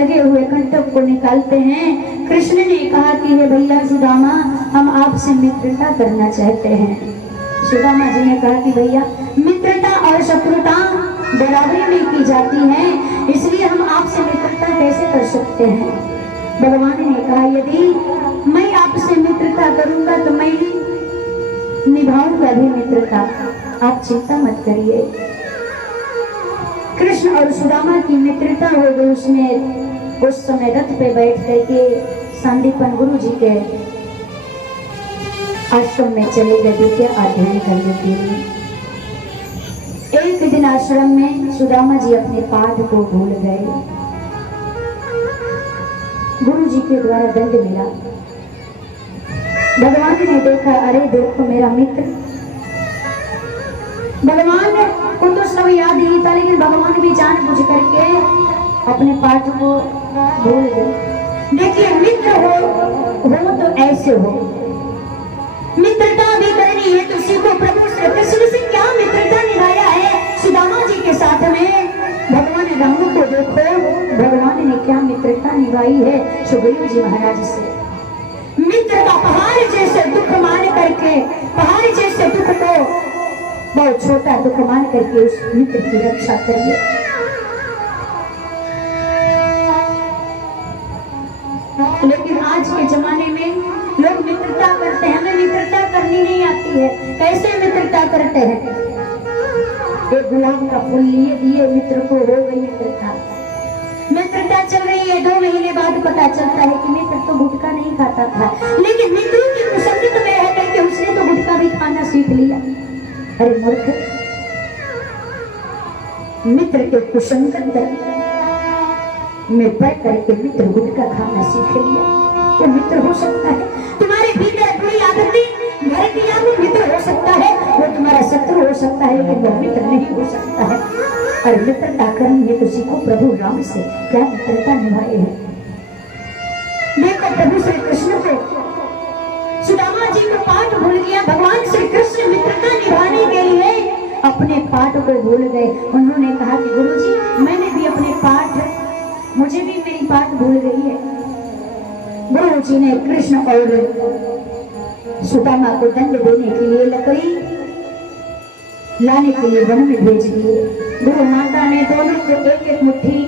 लगे हुए कंटक को निकालते हैं। कृष्ण ने कहा कि हे भैया सुदामा, हम आपसे मित्रता करना चाहते हैं। सुदामा जी ने कहा कि भैया, मित्रता और शत्रुता बराबरी में की जाती है, इसलिए हम आपसे मित्रता कैसे कर सकते हैं। भगवान ने कहा, यदि मैं आपसे मित्रता करूंगा तो मैं निभाऊंगा भी मित्रता, आप चिंता मत करिए। कृष्ण और सुदामा की मित्रता हो गई। उसमें उस समय रथ पे बैठ करके संदीपन गुरु जी के आश्रम में चले गए विद्या अध्ययन करने के लिए। एक दिन आश्रम में सुदामा जी अपने पाठ को भूल गए। गुरु जी के द्वारा दंड मिला। भगवान ने देखा, अरे देखो मेरा मित्र। भगवान को तो सब याद ही था, लेकिन भगवान भी जानबूझ करके अपने पाठ को भूल गए। देखिए, मित्र हो तो ऐसे हो। मित्रता भी करनी है तो सीखो। प्रभु श्री कृष्ण से क्या मित्रता निभाया है सुदामा जी के साथ में। भगवान राम को देखो, भगवान ने क्या मित्रता निभाई है सुग्रीव जी महाराज से। मित्र का पहाड़ जैसे दुख मान करके, पहाड़ जैसे दुख को बहुत छोटा दुख मान करके उस मित्र की रक्षा करिए। लेकिन आज के जमाने में लोग मित्रता करते हैं, हमें मित्रता करनी नहीं आती है। कैसे मित्रता करते हैं? एक गुलाब का फूल लिए दिए, मित्र को हो गई मित्रता। मित्रता चल रही है, 2 महीने बाद पता चलता है कि मित्र तो गुटखा नहीं खाता था, लेकिन मित्रों की कुसंगत में है करके उसने तो गुटखा भी खाना सीख लिया। अरे मूर्ख, मित्र के कुसंगत में पड़ करके मित्र गुटखा खाना सीख लिया। वो मित्र हो सकता है। तुम्हारे भीतर बुरी आदतें भर दिया, वो मित्र हो सकता है। वो तुम्हारा शत्रु हो सकता है, लेकिन वो मित्र नहीं हो सकता है। और मित्रता करेंगे तो सीखो प्रभु राम से क्या मित्रता निभाए हैं। देखो, प्रभु श्री कृष्ण को सुदामा जी को पाठ भूल गया। भगवान श्री कृष्ण मित्रता निभाने के लिए अपने पाठ को भूल गए। उन्होंने कहा कि गुरुजी, मैंने भी अपने पाठ, मुझे भी मेरी पाठ भूल गई है। गुरु जी ने कृष्ण और सुदामा को दंड देने के लिए लकड़ी लाने के लिए वन में भेज दिए। गुरु माता ने दोनों को एक एक मुट्ठी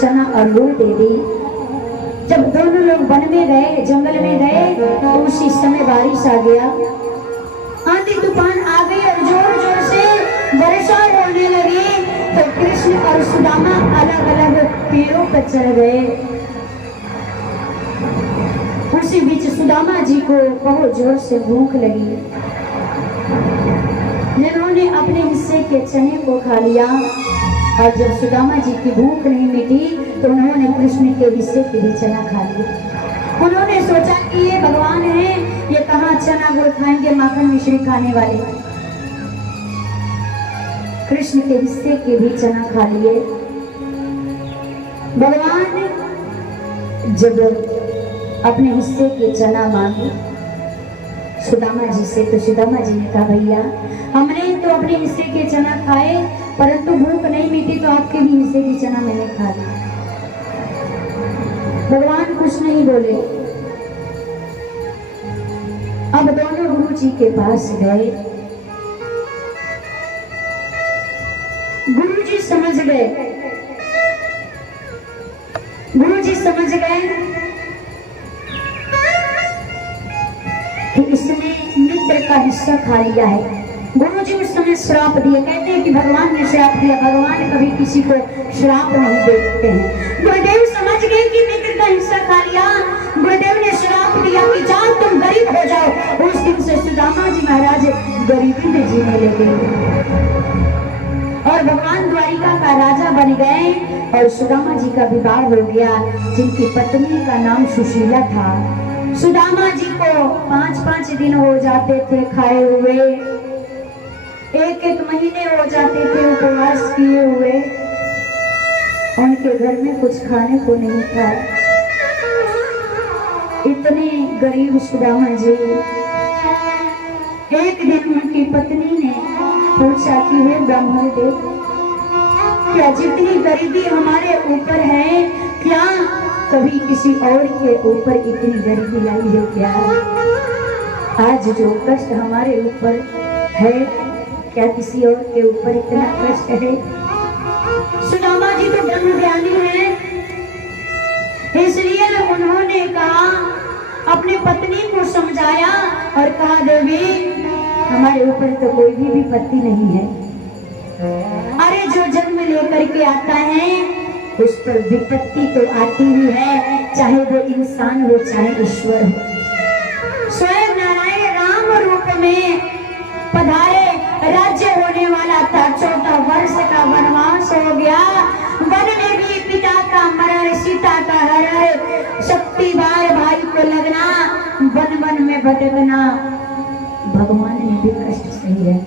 चना और गुड़ दे दी। जब दोनों लोग वन में गए, जंगल में गए, तो उसी समय बारिश आ गया, आंधी तूफान आ गई और जोर जोर से वर्षा होने लगी। तो कृष्ण और सुदामा अलग अलग पेड़ों पर चढ़ गए। उसी बीच सुदामा जी को बहुत जोर से भूख लगी। जिन्होंने अपने हिस्से के चने को खा लिया, और जब सुदामा जी की भूख नहीं मिटी तो उन्होंने कृष्ण के हिस्से के भी चना खा लिया। उन्होंने सोचा कि ये भगवान है, ये कहाँ चना गुड़ खाएंगे, माखन मिश्री खाने वाले। कृष्ण के हिस्से के भी चना खा लिए। भगवान जब अपने हिस्से के चना मांगे सुदामा जी से, तो सुदामा जी ने कहा, भैया हमने तो अपने हिस्से के चना खाए, परंतु भूख नहीं मिटी तो आपके भी हिस्से की चना मैंने खा ली। भगवान कुछ नहीं बोले। अब दोनों गुरु जी के पास गए। गुरु जी समझ गए, गुरु जी समझ गए कि इसने मित्र का हिस्सा खा लिया है। गुरु जी उस समय श्राप दिए। कहते हैं कि भगवान ने श्राप दिया। भगवान कभी किसी को श्राप नहीं देते हैं। गुरुदेव समझ गए कि मित्र का हिस्सा खा लिया। गुरुदेव ने श्राप दिया कि जाओ तुम गरीब हो जाओ। उस दिन से सुदामा जी महाराज गरीबी में जीने लगे और भगवान द्वारिका का राजा बन गए। और सुदामा जी का विवाह हो गया, जिनकी पत्नी का नाम सुशीला था। सुदामा जी को 5-5 दिन हो जाते थे खाए हुए, 1-1 महीने हो जाते थे उपवास किए हुए। उनके घर में कुछ खाने को नहीं था। इतने गरीब सुदामा जी। एक दिन उनकी पत्नी ने पूछा कि हे ब्राह्मण देव, क्या जितनी गरीबी हमारे ऊपर है क्या कभी किसी और के ऊपर इतनी गरीबी लाई है क्या? आज जो कष्ट हमारे ऊपर है, क्या किसी और के ऊपर इतना कष्ट है? सुदामा जी तो ब्रह्मज्ञानी है, इसलिए उन्होंने कहा, अपनी पत्नी को समझाया और कहा, देवी हमारे ऊपर तो कोई भी विपत्ति नहीं है। अरे जो जन्म लेकर के आता है उस पर विपत्ति तो आती ही है, चाहे वो इंसान हो चाहे ईश्वर हो। स्वयं नारायण राम रूप में पधारे, राज्य होने वाला था, 14 वर्ष का वनवास हो गया। वन में भी पिता का मरण, सीता का हरण, शक्ति बार भाई को लगना, वन वन में भटकना, भगवान ने भी कष्ट सही है।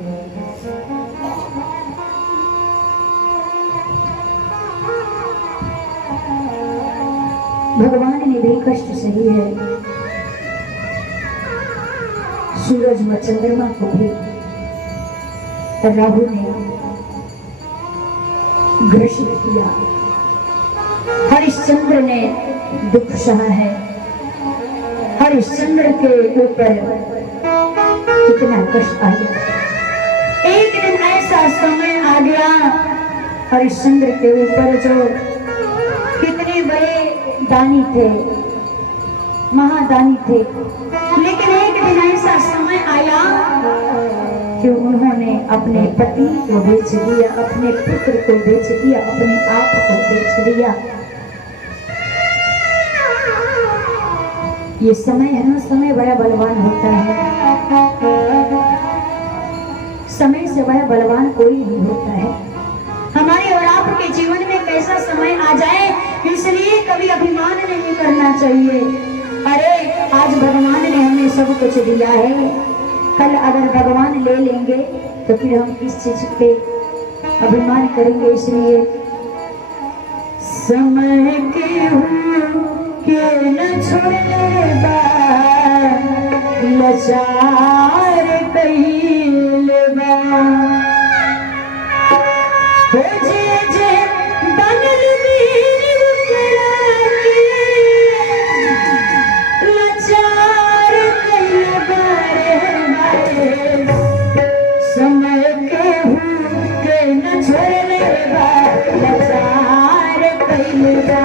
भगवान ने भी कष्ट सही है। सूरज व चंद्रमा को भी राहु ने ग्रसित किया, हरिश्चंद्र ने दुख सहा है। हरिश्चंद्र के ऊपर कितना कष्ट आया। एक दिन ऐसा समय आ गया, हरिश्चंद्र के ऊपर जो कितने बड़े दानी थे, महादानी थे, लेकिन एक दिन ऐसा समय आया कि उन्होंने अपने पति को बेच दिया, अपने पुत्र को बेच दिया, अपने आप को बेच दिया। ये समय है ना, समय बड़ा बलवान होता है। समय से बड़ा बलवान कोई नहीं होता है। हमारे और आपके जीवन में कैसा समय आ जाए, इसलिए कभी अभिमान नहीं करना चाहिए। अरे आज भगवान ने हमें सब कुछ दिया है, कल अगर भगवान ले लेंगे तो फिर हम किस चीज पे अभिमान करेंगे। इसलिए समय के न छोड़े लाचार कईल बा, हो जे बनल वीर उकरा के लाचार कईल बा रे। समय के न छोड़े बा लाचार कईल बा।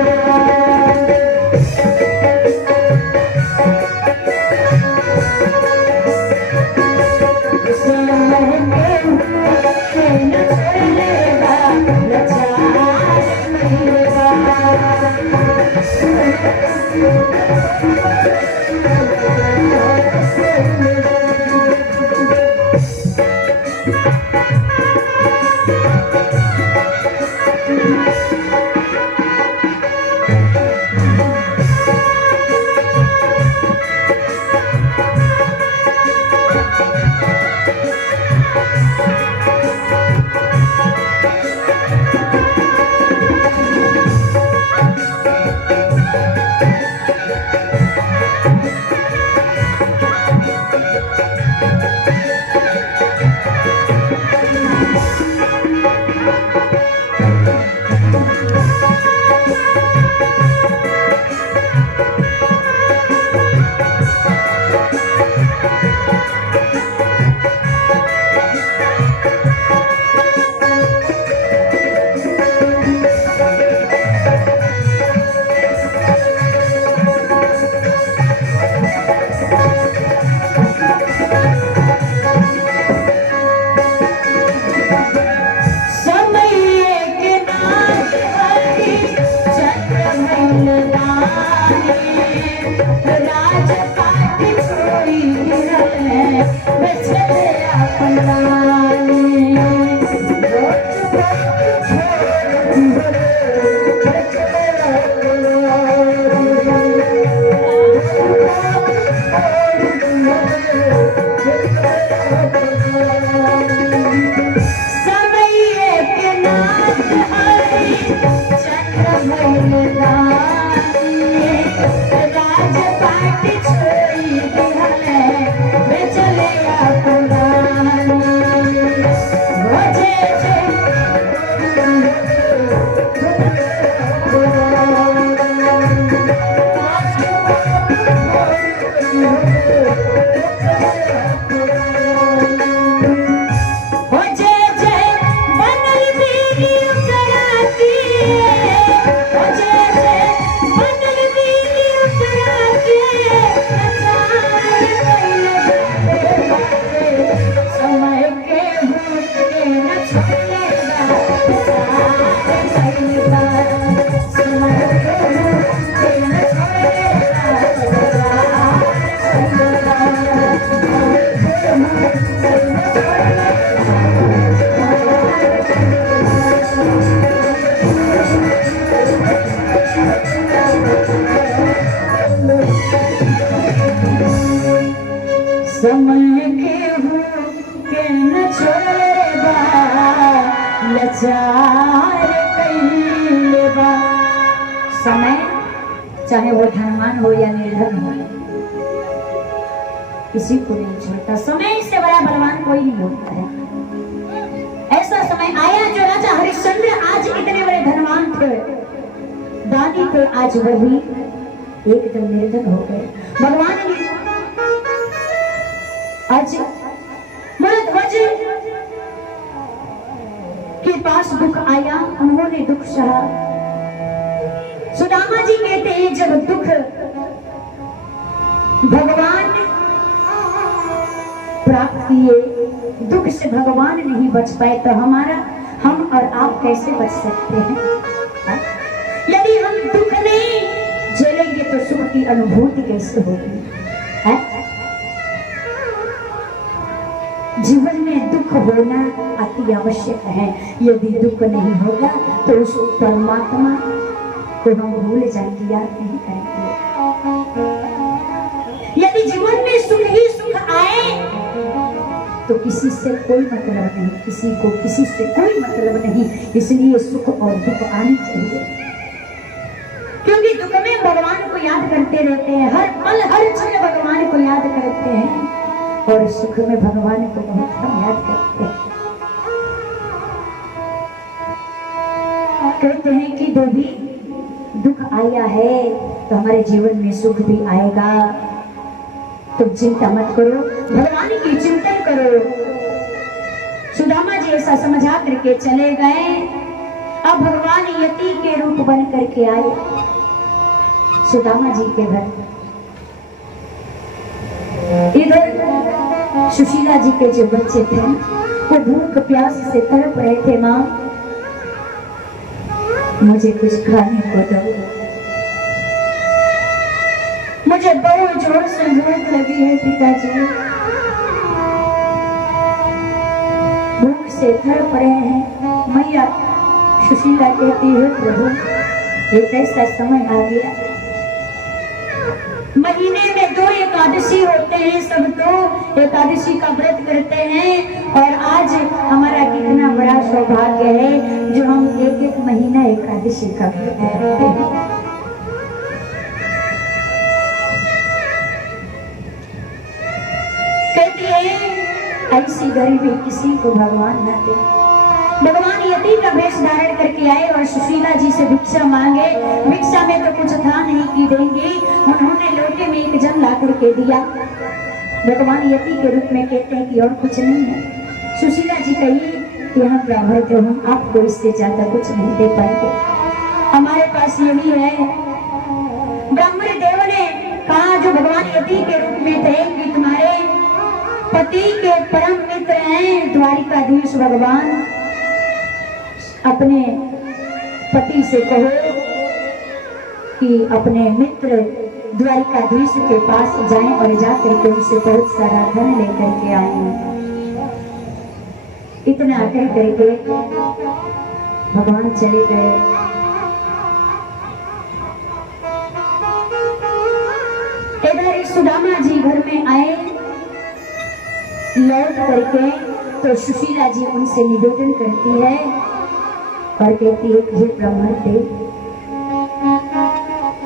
चले छोड़बा लाचार कइलेबा। समय चाहे वो धनवान हो या निर्धन हो, किसी को नहीं छोड़ता। समय से बड़ा बलवान कोई नहीं होता है। ऐसा समय आया जो राजा हरिश्चंद्र आज इतने बड़े धनवान थे, दानी थे, आज वह भी एकदम निर्धन हो गए। भगवान ने आज मरध्वज के पास दुख आया, उन्होंने दुख सहा। सुदामा जी कहते हैं जब दुख भगवान प्राप्त किए, दुख से भगवान नहीं बच पाए तो हम और आप कैसे बच सकते हैं? यदि हम दुख नहीं झेलेंगे तो सुख की अनुभूति कैसे होगी? जीवन में दुख होना अति आवश्यक है। यदि दुख नहीं होगा तो उस परमात्मा को हम भूल जाएंगे, याद नहीं करेंगे। यदि जीवन में सुख ही सुख आए तो किसी से कोई मतलब नहीं, किसी को किसी से कोई मतलब नहीं। इसलिए सुख और दुख आनी चाहिए, क्योंकि दुख में भगवान को याद करते रहते हैं, हर पल हर क्षण भगवान को याद करते हैं, और सुख में भगवान को बहुत कम याद करते हैं। कहते हैं कि देवी दुख आया है तो हमारे जीवन में सुख भी आएगा, तुम चिंता मत करो, भगवान की चिंतन करो। सुदामा जी ऐसा समझा करके चले गए। अब भगवान यति के रूप बन करके आए सुदामा जी के घर। इधर सुशीला जी के जो बच्चे थे वो भूख प्यास से तड़प रहे थे। माँ मुझे कुछ खाने को दो, मुझे बहुत जोर से भूख लगी है पिताजी, भूख से तड़प रहे हैं। मैया सुशीला कहती है प्रभु एक ऐसा समय आ गया, महीने में 2 एकादशी होते हैं, सब 2 एकादशी का व्रत करते हैं, और आज हमारा कितना बड़ा सौभाग्य है जो हम 1-1 महीना एकादशी का व्रत करते हैं। कहती है ऐसी गरीबी किसी को भगवान न दे। भगवान यति का वेश धारण करके आए और सुशीला जी से भिक्षा मांगे। भिक्षा में तो कुछ था नहीं कि देंगे, उन्होंने लोटे में एक जल ला करके दिया। भगवान यति के रूप में कहते हैं कि और कुछ नहीं है। सुशीला जी कही कि हम ब्राह्मण थे, हम आपको इससे ज्यादा कुछ नहीं दे पाएंगे, हमारे पास यही है। ब्राह्मण देव ने कहा जो भगवान यति के रूप में थे कि तुम्हारे पति के परम मित्र हैं द्वारिकाधीश भगवान, अपने पति से कहो कि अपने मित्र द्वारिकाधीश के पास जाएं और जाकर के उनसे बहुत सारा धन लेकर के आए। इतना कह करके भगवान चले गए। इधर सुदामा जी घर में आए, लौट करके तो सुशीला जी उनसे निवेदन करती है और कहती है कि ब्राह्मण देव,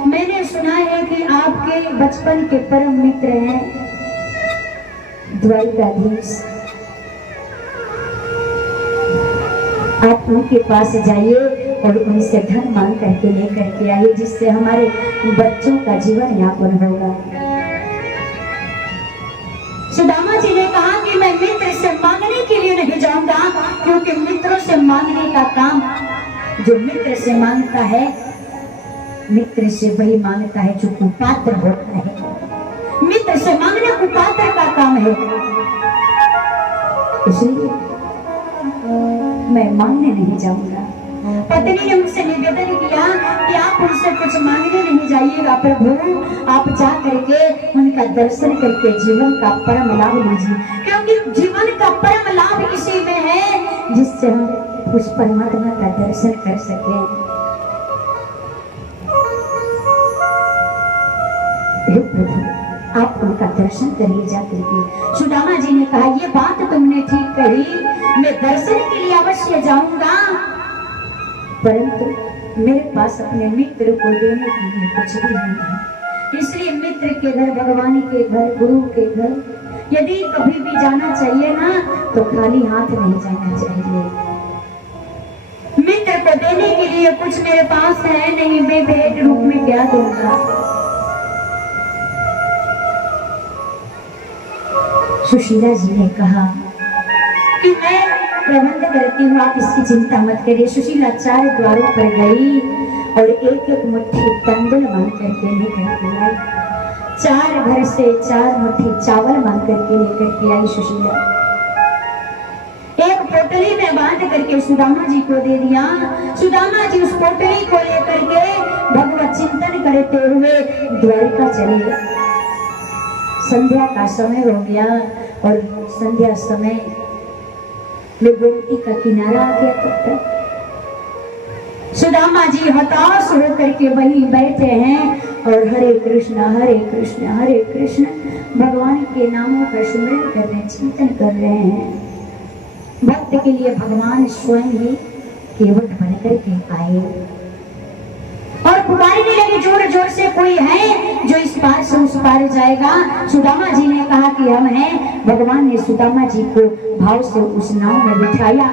मैंने सुना है कि आपके बचपन के परम मित्र हैं द्वारिकाधीश, आप उनके पास जाइए और उनसे धन मांग करके लेकर के आइए, जिससे हमारे बच्चों का जीवन यापन होगा। सुदामा जी ने कहा कि मैं मित्र से मांगने के लिए नहीं जाऊंगा, क्योंकि मित्रों से मांगने का काम जो मित्र से मांगता है, मित्र से वही मांगता है जो कुपात्र होता है। मित्र से मांगना कुपात्र का काम है, इसलिए मैं मांगने नहीं जाऊंगा। पत्नी ने मुझसे निवेदन किया कि आप उनसे कुछ मांगने नहीं जाइएगा प्रभु, आप जा करके उनका दर्शन करके जीवन का परम लाभ लीजिए, क्योंकि जीवन का परम लाभ इसी में है जिससे हम उस परमात्मा का दर्शन कर सके। हे प्रभु, आप आप उनका दर्शन करिए जा करके। सुदामा जी ने कहा ये बात तुमने ठीक कही, मैं दर्शन के लिए अवश्य जाऊंगा, परंतु मेरे पास अपने मित्र को देने के लिए कुछ भी नहीं है। इसलिए मित्र के घर, भगवान के घर, गुरु के घर यदि कभी भी जाना चाहिए ना तो खाली हाथ नहीं जाना चाहिए। मित्र को देने के लिए कुछ मेरे पास है नहीं, मैं भेंट रूप में क्या दूंगा। सुशीला जी ने कहा कि मैं प्रबंध करती हूँ, आप इसकी चिंता मत करिए। सुशीला 4 द्वारों पर गई और एक एक मुट्ठी तंदुल मांग करके लेकर के आई। 4 घर से 4 मुट्ठी चावल मांग करके लेकर के आई सुशीला। एक पोटली में बांध करके सुदामा जी को दे दिया। सुदामा जी उस पोटली को लेकर के भगवत चिंतन करते हुए द्वारिका चले। संध्या का समय हो गया और संध्या समय में गोमती का किनारा आ गया। तब तक सुदामा जी हताश होकर के वहीं बैठे हैं और हरे कृष्ण हरे कृष्ण हरे कृष्ण भगवान के नामों का सुमिरन कर रहे हैं, चिंतन कर रहे हैं। भक्त के लिए भगवान स्वयं ही केवट बनकर के आए और पुकारने लगे जोर जोर से, कोई है जो इस पार से उस पार जाएगा। सुदामा जी ने कहा कि हम हैं। भगवान ने सुदामा जी को भाव से उस नाव में बिठाया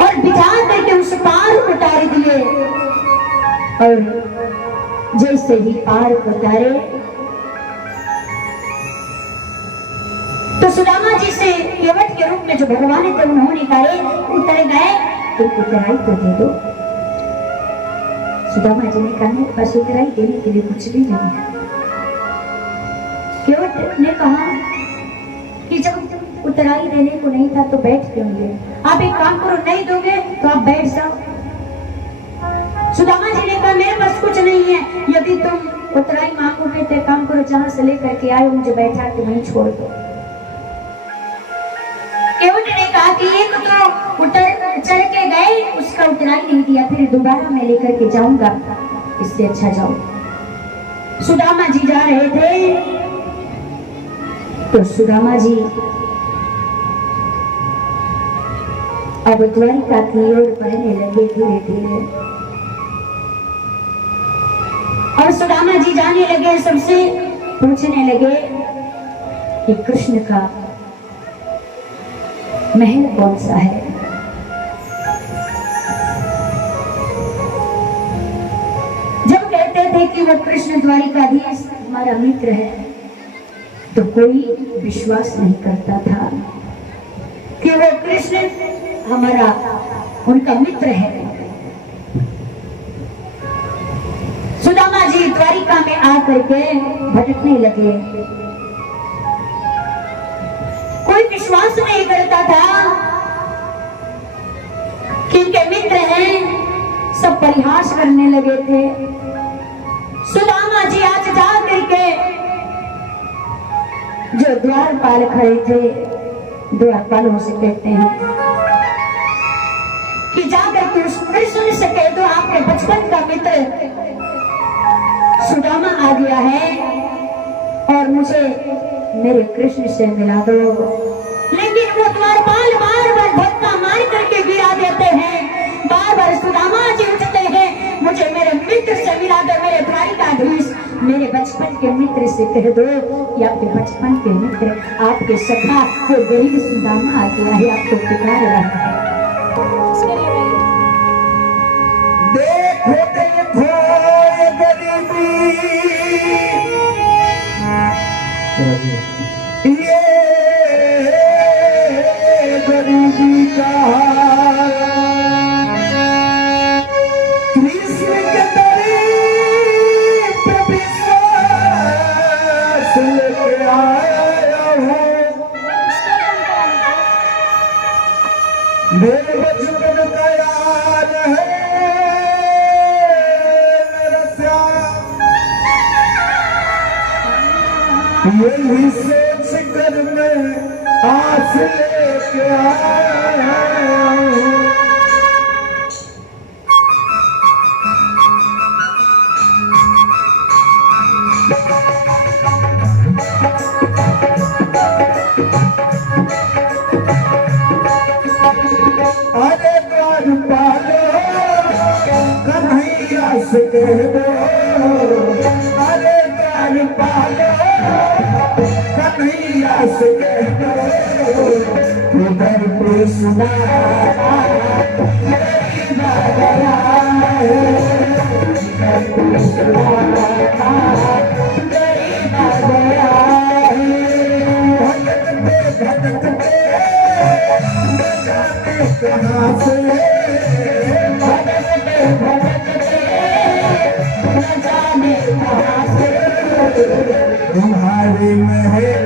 और बिठा करके उस पार उतार दिए। और जैसे ही पार उतारे तो सुदामा जी से केवट के रूप में जो भगवान थे उन्होंने कहा उतर गए तो उतराई तो दे दो। सुदामा जी ने कहा मेरे पास उतराई देने के लिए कुछ भी नहीं है। केवट ने कहा कि जब उतराई देने को नहीं था तो बैठ क्यों लिए? आप एक काम करो, नहीं दोगे तो आप बैठ जाओ। सुदामा जी ने कहा मेरे पास कुछ नहीं है, यदि तुम उतराई मांगोगे तो काम करो, जहां से लेकर के आए मुझे बैठा के वहीं छोड़ दो। केवट ने कहा कि एक तो उतर चढ़ के गए, उसका उतराई नहीं दिया, फिर दोबारा मैं लेकर के जाऊंगा, इससे अच्छा जाओ। सुदामा जी जा रहे थे तो सुदामा जी अब द्वारिका की ओर बढ़ने लगे धीरे धीरे। और सुदामा जी जाने लगे, सबसे पूछने लगे कि कृष्ण का महल कौन सा है। जब कहते थे कि वो कृष्ण द्वारिकाधीश हमारा मित्र है तो कोई विश्वास नहीं करता था कि वो कृष्ण हमारा उनका मित्र है। सुदामा जी द्वारिका में आकर के भटकने लगे, कोई विश्वास नहीं करता था कि इनके मित्र हैं, सब परिहास करने लगे थे। सुदामा जी आज जा करके जो द्वारपाल खड़े थे, द्वारपालों से कहते हैं कि जाकर के उस कृष्ण से कह दो आपके बचपन का मित्र सुदामा आ गया है और मुझे मेरे कृष्ण से मिला दो। लेकिन वो द्वारपाल बार बार धक्का मार करके गिरा देते हैं, बार बार सुदामा जी उठते हैं, मुझे मेरे मित्र से मिला दो, मेरे द्वारिकाधीश, मेरे बचपन के मित्र से कह दो कि आपके बचपन के मित्र, आपके सखा वो गरीब सुदामा आ गया है, आपको पुकार रहा है। देखो देखो ये गरीबी, ये गरीबी का कृष्ण के दरीब पे विश्वास लेके आया हूँ। मेरे बचपन का यार है मेरा प्यार, यही सोच कर मैं आस लेके आया हूँ। नैया से कह दो उधर पे सुना गया कहाँ से तुम्हारे महल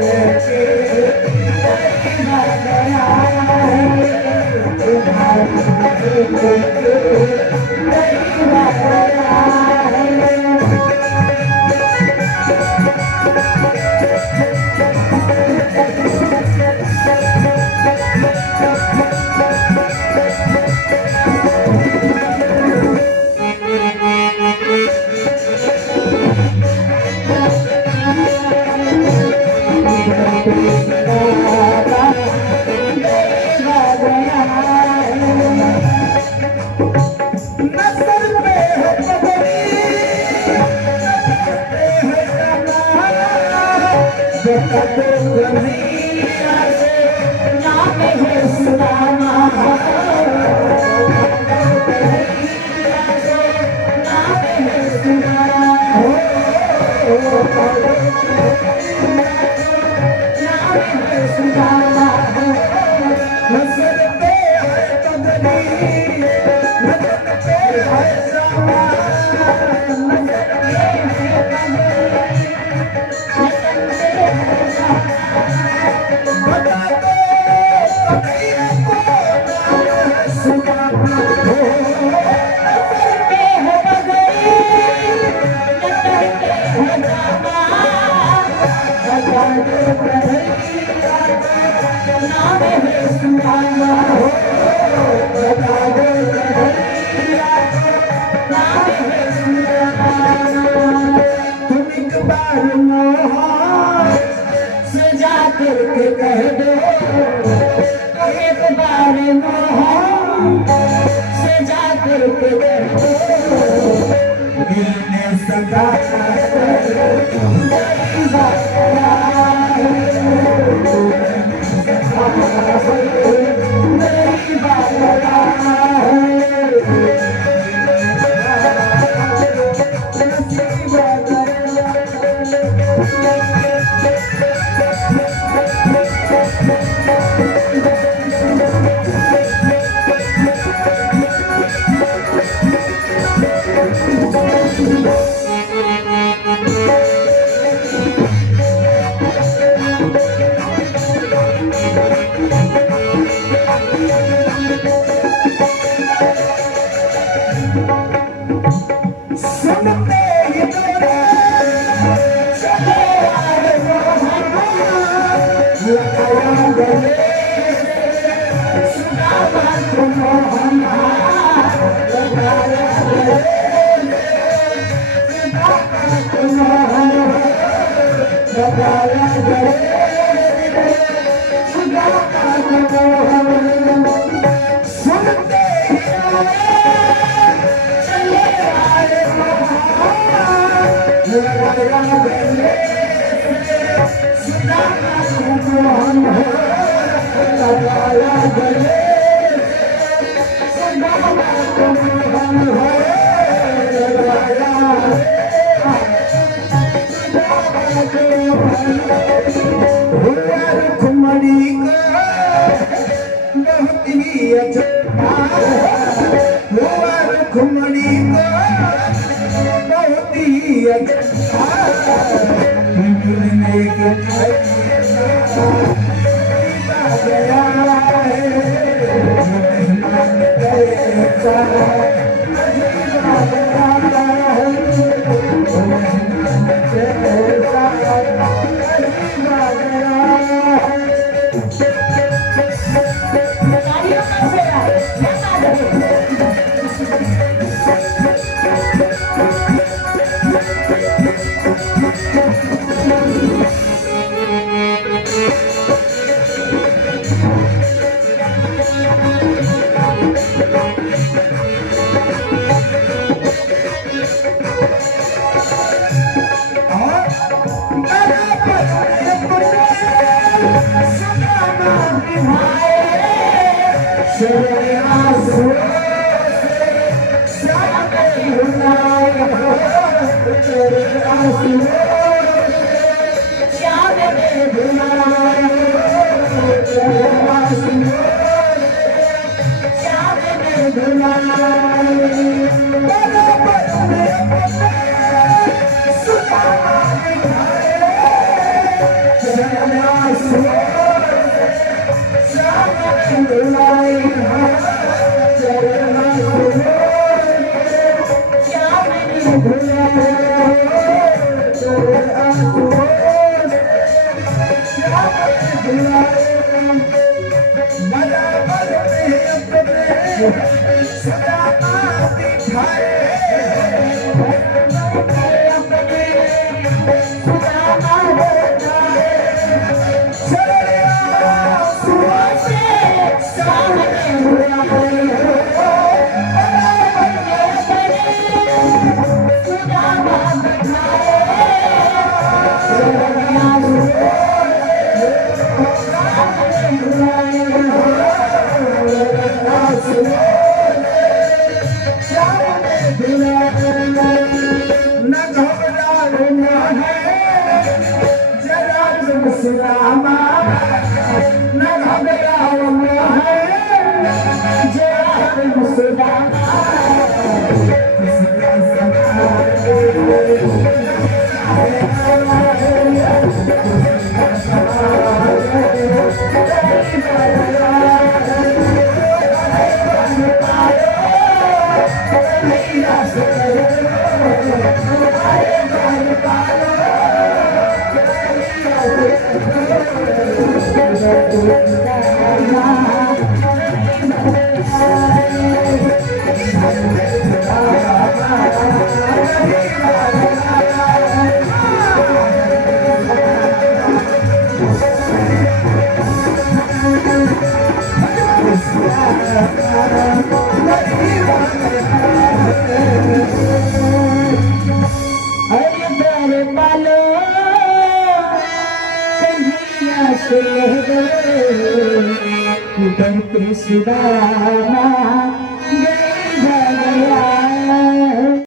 सुदामा निभाए शरय आंसुओं से श्याम रुलाए हो शरय आंसुओं से श्याम रुलाए शरय आंसुओं से श्याम रुलाए सुदामा निभाए शरय आंसुओं सुदामा न घबराओ है जरा तुम सुदामा सुदामा